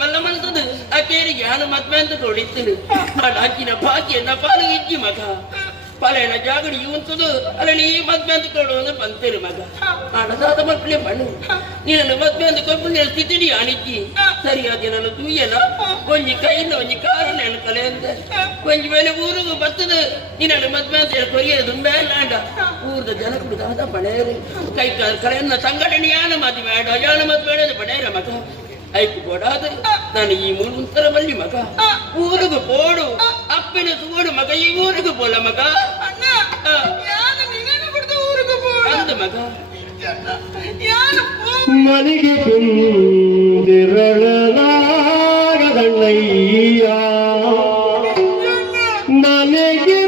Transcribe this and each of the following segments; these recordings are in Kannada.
ಮಲ್ಲ ಮನ್ಸದು ಅಕ್ಕೇರಿಗೆ ಹಣ ಮದ್ವೆ ಅಂತ ಕೊಡಿತ್ತನು ಆಡ ಅಕ್ಕಿನ ಬಾಕಿಯನ್ನ ಪಾಲು ಇಜ್ಜಿ ಮಗ ಪಲೆನ ಜಾಗಡಿ ಇವಂತದು ಅಲ್ಲ ನೀ ಮದ್ವೆ ಅಂತ ಕೊಡುವಂತ ಬಂತೇರು ಮಗ ಆಡದಾದ ಮಕ್ಕಳೇ ಬಣ್ಣು ನೀನನ್ನು ಮದ್ವೆ ಅಂತ ಕೊಟ್ಟು ಸ್ಥಿತಿಡಿ ಅಣಿಜ್ಜಿ ಸರಿಯಾದ ನನ್ನ ತೂಯನ ಒಂಜಿ ಕೈಯಿಂದ ಒಂಜಿ ಕಾರಣ ಕಲೆ ಅಂತ ಒಂಜಿ ಮೇಲೆ ಊರಿಗೂ ಬರ್ತದ ನೀನನ್ನು ಮದ್ವೆ ಅಂತ ಹೇಳಿ ಕೊರಿಯೋದು ಬೇಡ ಊರ್ದ ಜನ ಕುಡಿದಾದ ಬಣೇರು ಕೈ ಕಲೆಯನ್ನ ಸಂಘಟನೆಯಾನ ಮದುವೆ ಆಡ ಯಾನ ಮದ್ವೆ ಬಣೇರ ಮಗ ಐಕು ಕೊಡಾದ ನಾನು ಈ ಮುಂತರ ಮಲ್ಲಿ ಮಗ ಊರಿಗೂ ಪೋಡು ಅಪ್ಪಿನ ಸುಗೋಡು ಮಗ ಈ ಊರಿಗೂ ಪೋಲ ಮಗ ಅಣ್ಣ ಆ, ಯಾನು ನಿನ್ನನ್ನು ಬಿಡ್ದು ಊರಿಗೆ ಹೋಗೋಣ ಅಂದ ಮಗ ಯಾನು ಪೋ ಮನೆಗೆ ಕುಂದಿರಳಲಾಗದಣ್ಣಯ್ಯ ನನಗೆ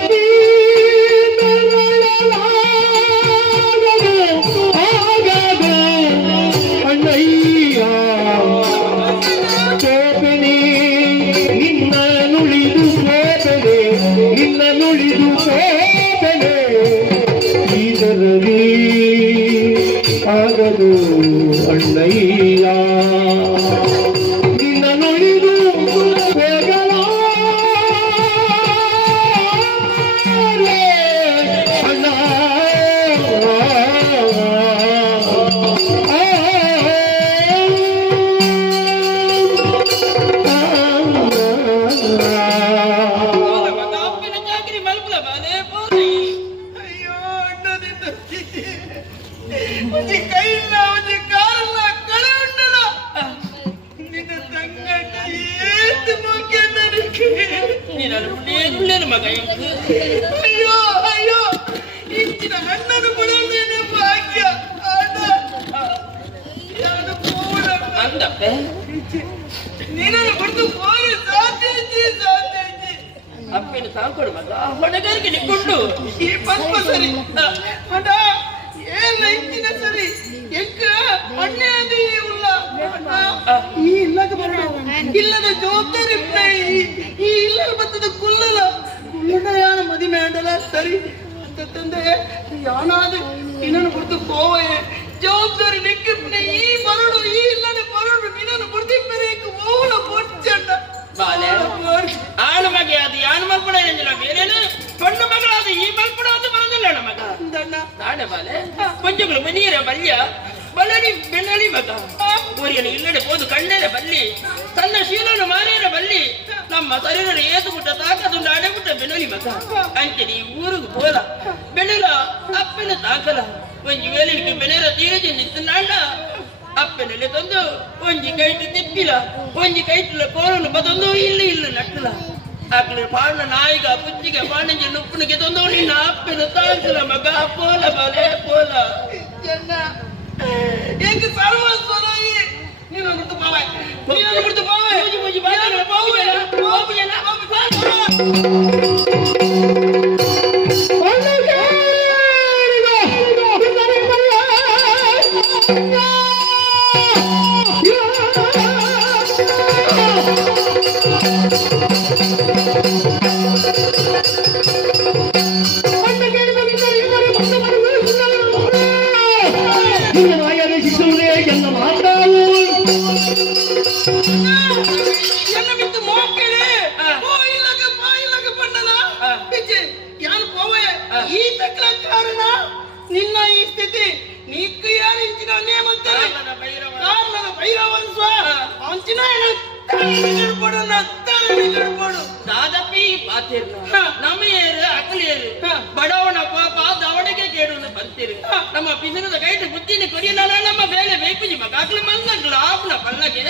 ಉಳ್ಳೇನು ಮಗ ಇವ್ನು. ಅಯ್ಯೋ ಅಯ್ಯೋ ಇಂಚಿನ ಹಣ್ಣನ್ನು ಬಿಡೋದೇನೆ ಭಾಗ್ಯ ಅಣ್ಣ ಯಾನು ಪೋಡ ಅಂದಪ್ಪೆ ನೀನನ್ನು ಬಿಡ್ದು ಪೋರಿ ಸಾಧ್ಯ ಇಜ್ಜಿ ಸಾಧ್ಯ ಇಜ್ಜಿ ಅಪ್ಪಿನ ಸಾಕೊಡು ಮಗ ಹೊಣೆಗಾರಿಕೆ ನಿಕ್ಕೊಂಡು ಈ ಪಂಪ ಸರಿ ಅಡ ಏನ್ ಇಂಚಿನ ಸರಿ ಎಂಕ ಅಣ್ಣೆ ಅದು ಈ ಉಲ್ಲ ಅಣ್ಣ, ಈ ಇಲ್ಲದ ಬರಡ ಇಲ್ಲದ ಜವಾಬ್ದಾರಿ ಪ್ಲೇ ಈ- ಈ ಇಲ್ಲದ ಬತ್ತದ ಕುಲ್ಲಲ ಸರಿ ತಂದೆ ಯಾನಾದ ನಿನ್ನನ್ನು ಬಿಡ್ತು ಕೋವೆ ಜವಾಬ್ದಾರಿ ನೆಕ್ಕಿಪ್ನೆ ಈ ಮರಳು ಈ ಇಲ್ಲದೆ ಮರಳು ನಿನ್ನನ್ನು ಬಿಡ್ತಿಪ್ಪನೆ ಓವಳ ಕೊಚ್ಚಣ್ಣ ಬಾಲೆ ಆಳು ಮಗೆ ಅದು ಯಾನು ಮಲ್ಪಡ ಎಂದಿನ ಬೇರೇನು ಮಗಳಾದ ಈ ಮಲ್ಪಡ ಅದು ಬರೋದಿಲ್ಲ ಮಗ. ಅಂದಣ್ಣ. ನಾಡೆ ಬಾಲೆ. ಕೊಂಚಗಳು ಮನೀರ ಬಲ್ಯ. ಬಲಡಿ ಬೆನ್ನಲಿ ಮಗ. ಊರಿಯನ್ನು ಇಲ್ಲಡೆ ಹೋದು ಕಣ್ಣೇರ ಬಲ್ಲಿ. ತನ್ನ ಶೀಲನು ಬಲ್ಲಿ ನಮ್ಮ శరీరం ఏసుకుంట తాకకుండా అడగుట బెనని ಮಗ అంటే ನೀ ಊರಿಗೆ పోల బెనల ಅಪ್ಪಿನ తాకల ಒಂಜಿ ವೇಲಿಗೆ ಬೆನೆರ ತೀರಜಿ ನಿಂತನಾಂಡ ಅಪ್ಪನಲ್ಲಿ ತಂದು ಒಂಜಿ ಕೈಟು ತಿಪ್ಪಿಲ. ಒಂಜಿ ಕೈಟುಲ ಕೋಲನ್ನು ಬದೊಂದು ಇಲ್ಲ ಇಲ್ಲ ನಟ್ಟಲ. ಆಕಳ ಪಾಂಡ ನಾಯಿಗ, ಪುಚ್ಚಿಗೆ, ಪಾಂಡಂಜಿ ನುಪ್ಪನಿಗೆ ತಂದು ನಿನ್ನ ಅಪ್ಪಿನ ತಾಕಲ. ಮಗ ಪೋಲ, ಬಲೇ ಪೋಲ. ಜನ್ನ ಹೆಂಗೆ ಸರ್ವ ಸ್ವರ ನೀನು ಮೃತ ಪಾವ ನೀನು ಮೃತ ಪಾವ တော့ပေါ့ဝဲလားပေါ့ပြန်လားပေါ့ပြန်လား ಈ ತಕ್ಕಲ ಕಾರಣ ನಿನ್ನ ಈ ಸ್ಥಿತಿ ನೀಕು ಯಾರು ಇಂಚಿನ ನೇಮಂತಾರೆ ಕಾರಣದ ಭೈರವನ್ ಸ್ವ ಆ. ಅಂಚಿನ ಗಡ್ಬಡು ನತ್ತನೆ ಗಡ್ಬಡು ದಾದಪ್ಪಿ ಪಾತಿರ್ನ ಹ. ನಮ್ಮ ಏರು ಅಕಲಿಯರು. ಬಡವನ ಪಾಪ ದವಡಿಗೆ ಕೇಡುನ ಬಂತಿರು. ನಮ್ಮ ಬಿಸಿನದ ಕೈಟ ಬುದ್ಧಿನ ಕೊರಿಯಲ್ಲ ನಮ್ಮ ಬೇಲೆ ಬೇಪಿಜಿ ಮಗ ಅಕ್ಲ ಮಂದಗ್ಲ ಆಪ್ನ ಪಲ್ಲಗೆ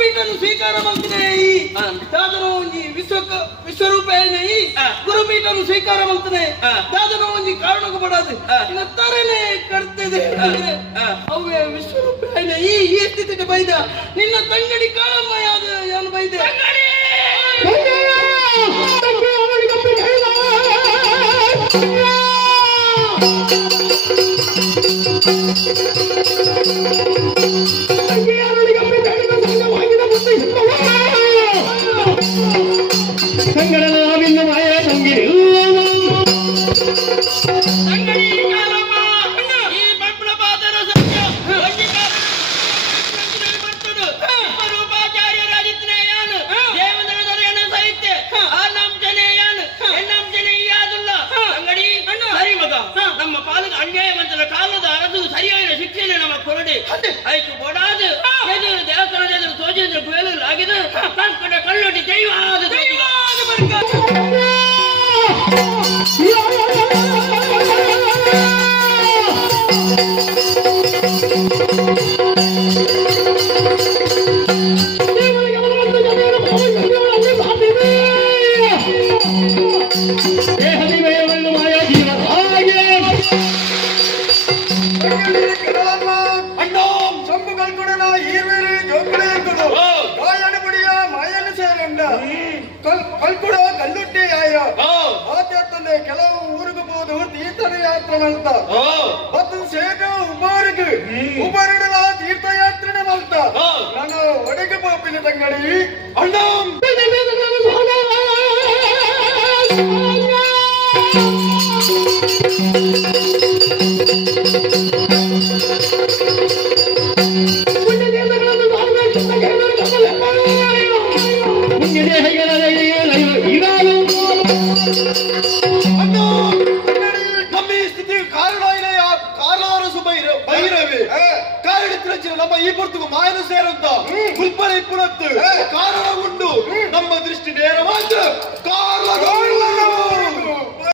ಗುರುಪೀಠನು ಸ್ವೀಕಾರ ಮಾಡ್ತಿದೆ ಈ. ದಾದನು ಒಂಜಿ ವಿಶ್ವ ವಿಶ್ವರೂಪೇಣ ಈ ಆ. ಗುರುಪೀಠನು ಸ್ವೀಕಾರ ಮಾಡ್ತಾನೆ. ದಾದನು ಒಂಜಿ ಕಾರಣಕ್ಕೆ ಬಡಾದು ತರನೇ. ಆ. ಅವೇ ವಿಶ್ವರೂಪೇಣ ಈ ಈ ಸ್ಥಿತಿಗೆ ಬೈದ ನಿನ್ನ ತಂಗಡಿ ಕಾಳಮ್ಮ ಯಾವ್ದು ಯಾನು ಬೈದೆ Thank ಬೆಳೆದ ನಮ್ಮ ಪಾಲಿಗೆ ಅನ್ಯಾಯ ಬಂತಲ್ಲ ಕಾಲದ ಅರಸು ಸರಿಯಾದ ಶಿಕ್ಷೆಯನ್ನು ನಮ್ಮ ಕೊರಡೆ ಅದೇ. ಆಯ್ತು ಬೋಡಾದು ಎದುರು ದೇವಸ್ಥಾನದ ಎದುರು ತೋಜಿದ್ರೆ ಬೇಲು ಆಗಿದೆ ಕಳ್ಕೊಂಡ ಕಳ್ಳೊಟ್ಟಿ ದೈವಾದ ದೈವಾದ ತೀರ್ಥನ ಕಾರಣ ಕಾರಣ ಸುಬೈರ ಭೈರವಿ ಕಾರಣ ತಿರುಚಿನ ನಮ್ಮ ಈ ಪುರತುಕು ಮಾಯನ ಸೇರಂತ ಕುಲ್ಪನೆ ಪುರತ್ತು ಕಾರಣ ಉಂಡು ನಮ್ಮ ದೃಷ್ಟಿ ನೇರ ಮಾತ್ರ ಕಾರಣ